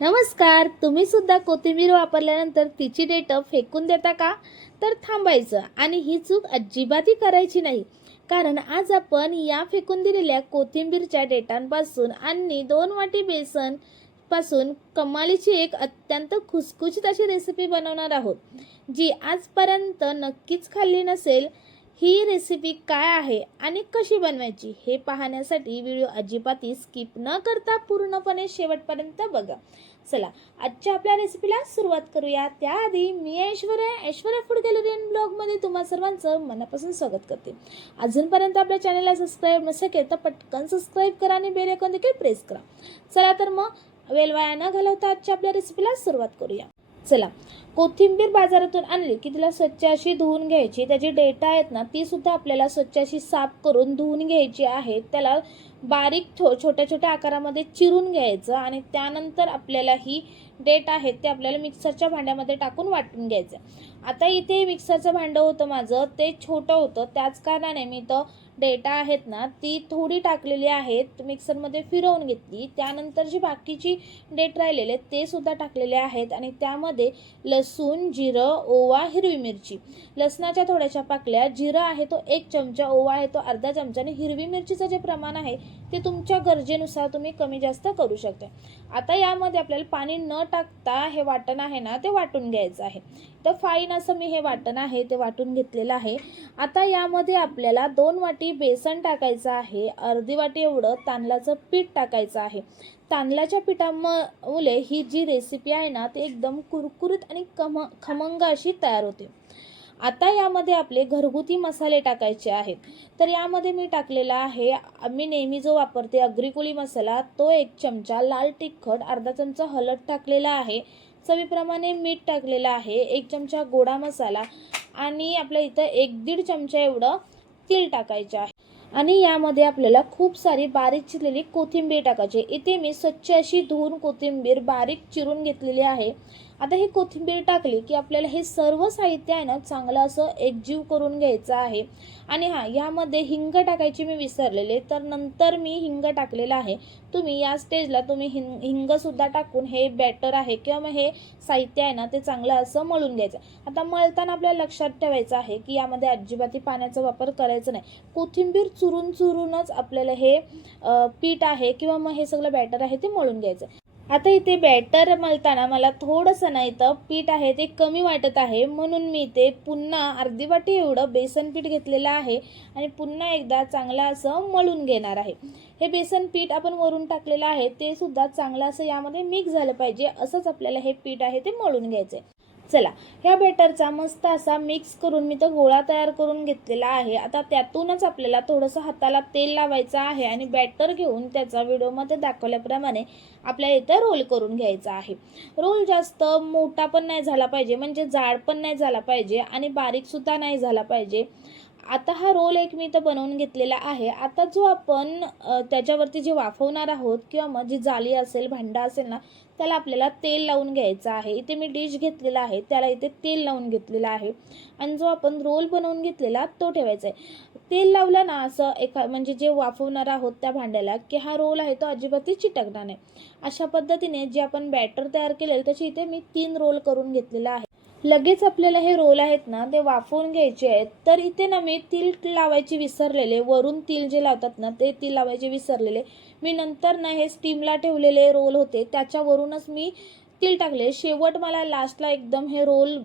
नमस्कार. तुम्ही सुद्धा कोथिंबीर वापरल्यानंतर तिची देठं फेकून देता का? तर थांबायचं आणि ही चूक अजिबातही करायची नाही. कारण आज आपण या फेकून दिलेल्या कोथिंबीरच्या देठांपासून आणि 2 वाटी बेसन पासून कमालीची एक अत्यंत खुसखुशीत अशी रेसिपी बनवणार आहोत, जी आजपर्यंत नक्कीच खाल्ली नसेल. ही रेसिपी काय आहे आणि कशी बनवायची हे पाहण्यासाठी व्हिडिओ अजिबातही स्किप न करता पूर्णपणे शेवटपर्यंत बघा. चला, आजच्या आपल्या रेसिपीला सुरुवात करूया. त्याआधी मी ऐश्वर्या फूड गॅलरी अँड ब्लॉगमध्ये तुम्हा सर्वांचं मनापासून स्वागत करते. अजूनपर्यंत आपल्या चॅनलला सबस्क्राईब नसेल तर पटकन सबस्क्राईब करा आणि बेल आयकॉन देखील प्रेस करा. चला तर मग वेळ वाया न घालवता आजच्या आपल्या रेसिपीला सुरुवात करूया. चला, कोथिंबीर बाजारातून आणली की तिला स्वच्छ अशी धुवून घ्यायची. त्याची देठं आहेत ना, ती सुद्धा आपल्याला स्वच्छ अशी साफ करून धुवून घ्यायची आहे. त्याला बारीक छोट्या छोट्या आकारामध्ये चिरून घ्यायचं आणि त्यानंतर आपल्याला ही देठ आहेत ते आपल्याला मिक्सरच्या भांड्यामध्ये टाकून वाटून घ्यायचं. आता इथे मिक्सरचं भांडं होतं माझं, ते छोटं होतं, त्याच कारणाने मी तर डेटा आहेत ना ती थोडी टाकलेली आहेत, मिक्सरमध्ये फिरवून घेतली. त्यानंतर जी बाकीची डेट राहिलेले ते सुद्धा टाकलेले आहेत आणि त्यामध्ये लसूण, जिरं, ओवा, हिरवी मिरची, लसणाच्या थोड्याशा पाकल्या, जिरं आहे तो 1 चमचा, ओवा आहे तो अर्धा चमचा आणि हिरवी मिरचीचं जे प्रमाण आहे ते तुमच्या गरजेनुसार तुम्ही कमी जास्त करू शकता. आता यामध्ये आपल्याला पाणी न टाकता हे वाटण आहे ना ते वाटून घ्यायचं आहे. तर फाईन असं मी हे वाटण आहे ते वाटून घेतलेलं आहे. आता यामध्ये आपल्याला 2 वाटी बेसन टाकायचं आहे, अर्धी वाटी एवढं तांदळाचं पीठ टाकायचं आहे. तांदळाच्या पिठामुळे ही जी रेसिपी आहे ना ती एकदम कुरकुरीत आणि खमंग अशी तयार होते. आता यामध्ये आपले घरगुती मसाले टाकायचे आहेत. तर यामध्ये मी टाकलेला आहे, मी नेहमी जो वापरते अग्रिकोळी मसाला तो 1 चमचा, लाल तिखट अर्धा चमचा, हळद टाकलेला आहे, चवीप्रमाणे मीठ टाकलेलं आहे, 1 चमचा गोडा मसाला आणि आपल्या इथं 1-1.5 चमचा एवढं तीळ टाकायचे आहे. आणि यामध्ये आपल्याला खूप सारी बारीक चिरलेली कोथिंबीर टाकायची. इथे मी स्वच्छ अशी धुवून कोथिंबीर बारीक चिरून घेतलेली आहे. आता ही कोथिंबीर टाकली की आपल्याला हे सर्व साहित्य आहे ना चांगलं असं एकजीव करून घ्यायचं आहे. आणि यामध्ये हिंग टाकायची मी विसरलेले, तर नंतर मी हिंग टाकलेलं आहे. तुम्ही या स्टेजला तुम्ही हिंगसुद्धा टाकून हे बॅटर आहे किंवा मग हे साहित्य आहे ना ते चांगलं असं मळून घ्यायचं. आता मळताना आपल्याला लक्षात ठेवायचं आहे की यामध्ये अजिबात पाण्याचा वापर करायचा नाही. कोथिंबीर चुरूनच आपल्याला हे पीठ आहे किंवा मग हे सगळं बॅटर आहे ते मळून घ्यायचं. आता इथे बॅटर मळताना मला थोडंसं नाही तर पीठ आहे ते कमी वाटत आहे, म्हणून मी इथे पुन्हा अर्धी वाटी एवढं बेसन पीठ घेतलेलं आहे आणि पुन्हा एकदा चांगलं असं मळून घेणार आहे. हे बेसन पीठ आपण वरून टाकलेलं आहे ते सुद्धा चांगलं असं यामध्ये मिक्स झालं पाहिजे, असंच आपल्याला हे पीठ आहे ते मळून घ्यायचं आहे. चला, ह्या बॅटरचा मस्त असा मिक्स करून मी तो गोळा तयार करून घेतलेला आहे. आता त्यातूनच आपल्याला थोडंसं हाताला तेल लावायचं आहे आणि बॅटर घेऊन त्याचा व्हिडिओमध्ये दाखवल्याप्रमाणे आपल्याला इथं रोल करून घ्यायचा आहे. रोल जास्त मोठा पण नाही झाला पाहिजे, म्हणजे जाड पण नाही झाला पाहिजे आणि बारीकसुद्धा नाही झाला पाहिजे. आता हा रोल एक मी इथं बनवून घेतलेला आहे. आता जो आपण त्याच्यावरती जे वाफवणार आहोत किंवा मग जी जाळी असेल, भांडा असेल ना, त्याला आपल्याला तेल लावून घ्यायचं आहे. इथे मी डिश घेतलेला आहे, त्याला इथे तेल लावून घेतलेला आहे आणि जो आपण रोल बनवून घेतलेला तो ठेवायचा आहे. तेल लावलं ना असं म्हणजे जे वाफवणार आहोत त्या भांड्याला, की हा रोल आहे तो अजिबातही चिटकणार नाही. अशा पद्धतीने जे आपण बॅटर तयार केलेलं त्याची इथे मी 3 रोल करून घेतलेला आहे. लगेच आपल्याला हे रोल आहेत ना ते वाफवून घ्यायचे आहेत. तर इथे ना मी तीळ लावायची विसरलेले, वरून तीळ जे लावतात ना ते तीळ लावायचे विसरलेले. मी नंतर ना हे स्टीमला ठेवलेले रोल होते त्याच्यावरूनच मी तीळ टाकले. शेवट मला लास्टला एकदम हे रोल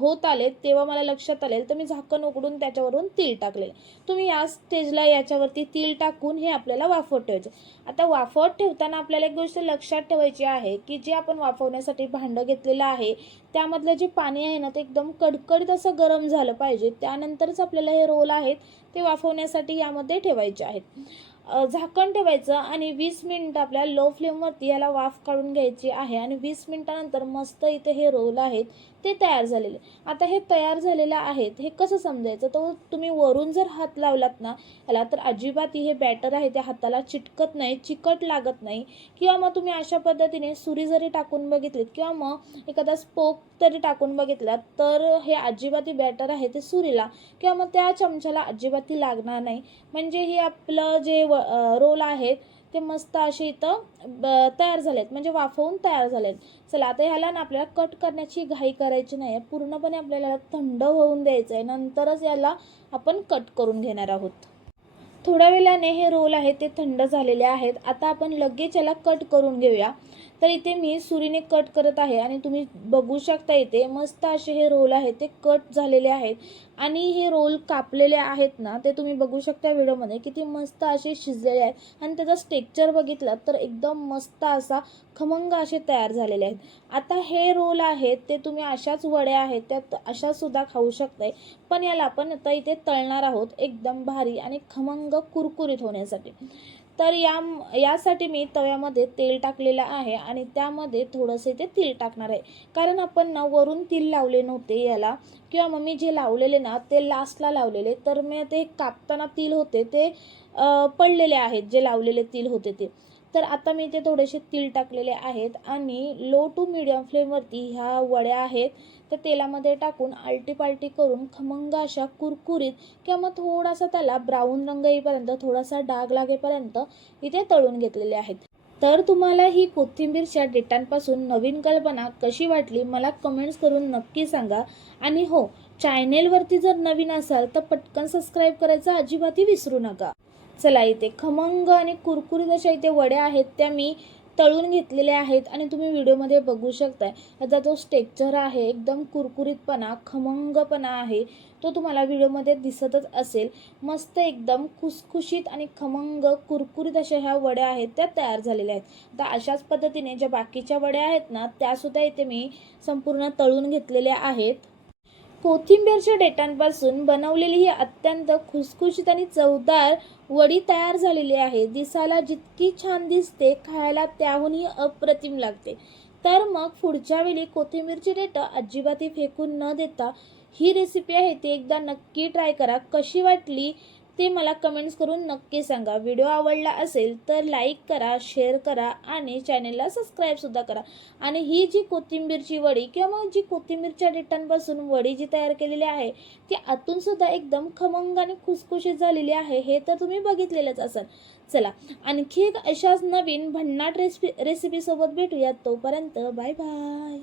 होत आले तेव्हा मला लक्षात आले, तर मी झाकण उघडून त्याच्यावरून तीळ टाकले. तुम्ही या स्टेजला याच्यावरती तीळ टाकून हे आपल्याला वाफवत ठेवायचे. आता वाफवत ठेवताना आपल्याला एक गोष्ट लक्षात ठेवायची आहे की जे आपण वाफवण्यासाठी भांडं घेतलेलं आहे त्यामधलं जे पाणी आहे ना ते एकदम कडकडीत असं गरम झालं पाहिजे. त्यानंतरच आपल्याला हे रोल आहेत ते वाफवण्यासाठी यामध्ये ठेवायचे आहेत. झाकण ठेवायचं आणि 20 मिनिटं आपल्याला लो फ्लेमवरती याला वाफ काढून घ्यायची आहे आणि 20 मिनिटानंतर मस्त इथे हे रोल आहेत ते तयार झालेले. आता हे तयार झालेलं आहेत हे कसं समजायचं, तर तुम्ही वरून जर हात लावलात ना याला तर अजिबात हे बॅटर आहे ते हाताला चिटकत नाही, चिकट लागत नाही. किंवा मग तुम्ही अशा पद्धतीने सुरी जरी टाकून बघितलीत किंवा मग एखादा स्पोक तरी टाकून बघितलात तर हे अजिबात बॅटर आहे ते सुरीला किंवा मग त्या चमच्याला अजिबात लागणार नाही. म्हणजे हे आपलं जे रोल आहेत ते मस्त असे इथं तयार झालेत, म्हणजे वाफवून तयार झालेत. चला आता ह्याला ना आपल्याला कट करण्याची घाई करायची नाही, पूर्णपणे आपल्याला थंड होऊन द्यायचं आहे, नंतरच याला आपण कट करून घेणार आहोत. थोड्या वेळाने हे रोल आहे ते थंड झालेले आहेत. आता आपण लगेच याला कट करून घेऊया. तर इथे मी सुरीने कट करत आहे आणि तुम्ही बघू शकता इथे मस्त असे हे रोल आहेत ते कट झालेले आहेत. आणि हे रोल कापलेले आहेत ना, ते तुम्ही बघू शकता व्हिडिओमध्ये किती मस्त असे शिजलेले आहेत आणि त्याचा टेक्स्चर बघितलं तर एकदम मस्त असा खमंग असे तयार झालेले आहेत. आता हे रोल आहेत ते तुम्ही अशाच वड्या आहेत त्या अशा सुद्धा खाऊ शकताय, पण याला आपण आता इथे तळणार आहोत एकदम भारी आणि खमंग कुरकुरीत होण्यासाठी. तर यासाठी मी तव्यामध्ये तेल टाकलेलं आहे आणि त्यामध्ये थोडंसं ते तीळ टाकणार आहे, कारण आपण ना वरून तीळ लावले नव्हते याला, किंवा मग मी जे लावलेले ना ते लास्टला लावलेले, तर मी ते कापताना तीळ होते ते पडलेले आहेत, जे लावलेले तीळ होते ते. तर आता मी ते थोडेसे तीळ टाकलेले आहेत आणि लो टू मीडियम फ्लेमवरती ह्या वड्या आहेत त्या तेलामध्ये टाकून आलटी पालटी करून खमंग अशा कुरकुरीत किंवा मग थोडासा त्याला ब्राऊन रंग येईपर्यंत, थोडासा डाग लागेपर्यंत इथे तळून घेतलेले आहेत. तर तुम्हाला ही कोथिंबीरच्या देठांपासून नवीन कल्पना कशी वाटली मला कमेंट्स करून नक्की सांगा. आणि हो, चॅनेलवरती जर नवीन असाल तर पटकन सबस्क्राईब करायचं अजिबातही विसरू नका. चला इथे खमंग आणि कुरकुरीत अशा इथे वड्या आहेत त्या मी तळून घेतलेल्या आहेत आणि तुम्ही व्हिडिओमध्ये बघू शकताय त्याचा जो टेक्स्चर आहे एकदम कुरकुरीतपणा खमंगपणा आहे तो तुम्हाला व्हिडिओमध्ये दिसतच असेल. मस्त एकदम खुसखुशीत आणि खमंग कुरकुरीत अशा ह्या वड्या आहेत त्या तयार झालेल्या आहेत. तर अशाच पद्धतीने ज्या बाकीच्या वड्या आहेत ना त्यासुद्धा इथे मी संपूर्ण तळून घेतलेल्या आहेत. कोथिंबीरच्या देठांपासून बनवलेली ही अत्यंत खुसखुशीत आणि चवदार वडी तयार झालेली आहे. दिसायला जितकी छान दिसते खायला त्याहूनही अप्रतिम लागते. तर मग पुढच्या वेळी कोथिंबीरची देठं अजिबातही फेकून न देता ही रेसिपी आहे ती एकदा नक्की ट्राय करा. कशी वाटली ते मला कमेंट्स करून नक्की सांगा. व्हिडिओ आवडला असेल तर लाईक करा, शेअर करा आणि चॅनेलला सबस्क्राईबसुद्धा करा. आणि ही जी कोथिंबीरची वडी किंवा मग जी कोथिंबीरच्या देठांपासून वडी जी तयार केलेली आहे ती आतूनसुद्धा एकदम खमंग आणि खुसखुशीत झालेली आहे, हे तर तुम्ही बघितलेलंच असाल. चला आणखी एक अशाच नवीन भन्नाट रेसिपीसोबत भेटूयात. तोपर्यंत बाय बाय.